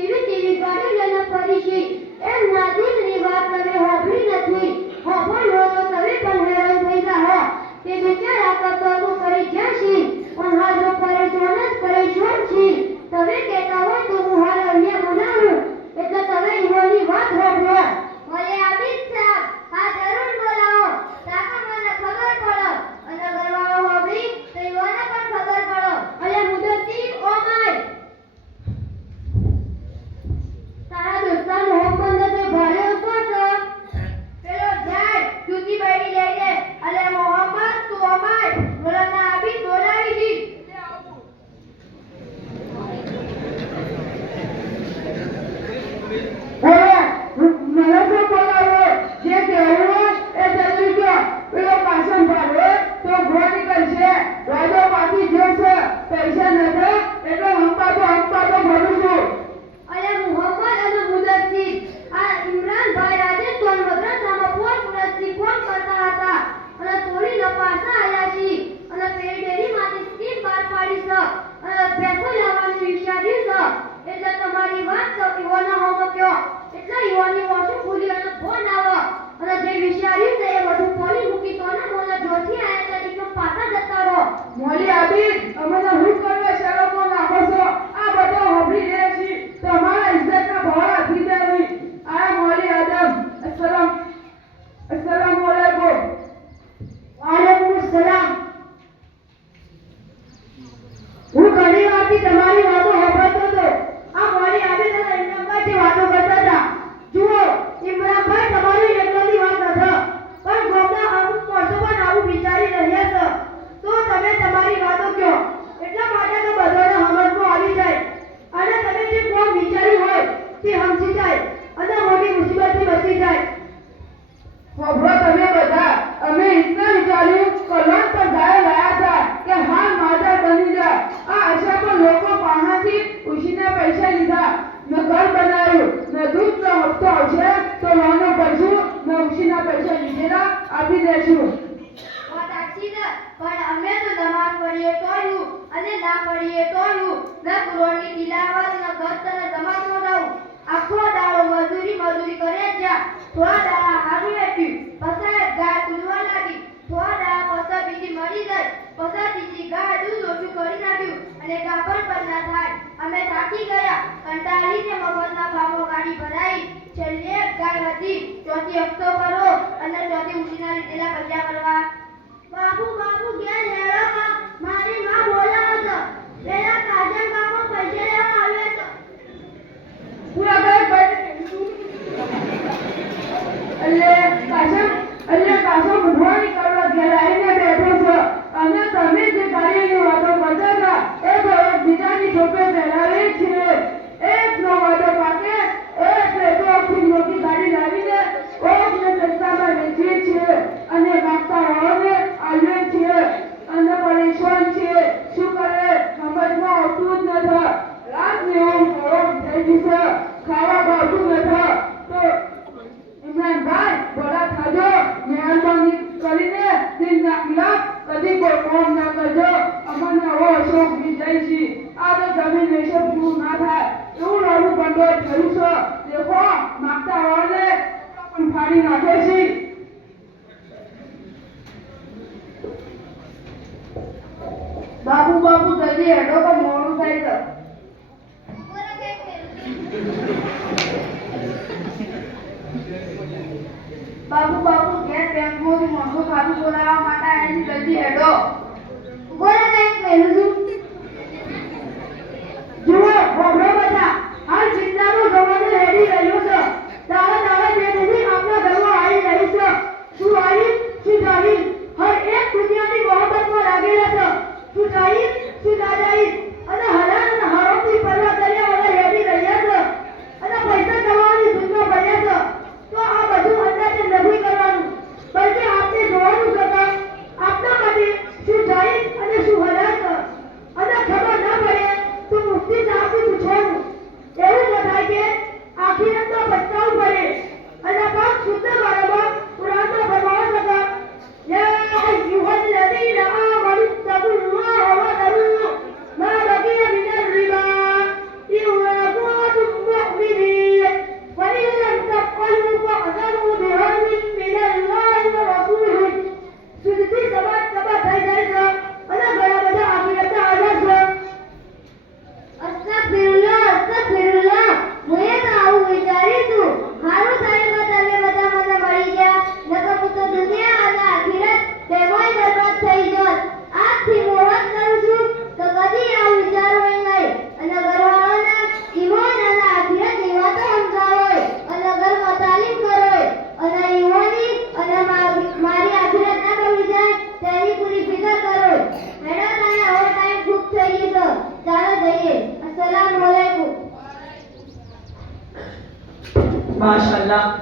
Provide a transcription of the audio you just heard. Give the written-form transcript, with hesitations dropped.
TV TV ગાડી લઈને ફરી છે એમ નાદિનની વાત તમે સાંભળી નથી સાંભળ્યો તો તમે પણ હેરાન થઈ જાઓ તે બિચારા કરતો કરી જશે પણ હાલ પરેશાન જ પરેશાન છે તમે કહેતા હોય તો હું હાલ અહીંયા બનાવું એટલે તમે ઈવાની વાત સાંભળો બોલે આબિદ સાહેબ હા જરૂર બોલાવો તાકા મને ખબર પડો અને ઘરવાળો હોબળી તો ઈવાને પણ ખબર પડો અલે મુદતી ઓ માય તારા દોસ્તાનો હોમ બંધ છે ભારે ઉતો છે પેલો જાય જૂતી બેડી લઈ લે અલે મોહમ્મદ તું ઓ માય બોલાના આબિદ બોલાવી દી માશાલ્લાહ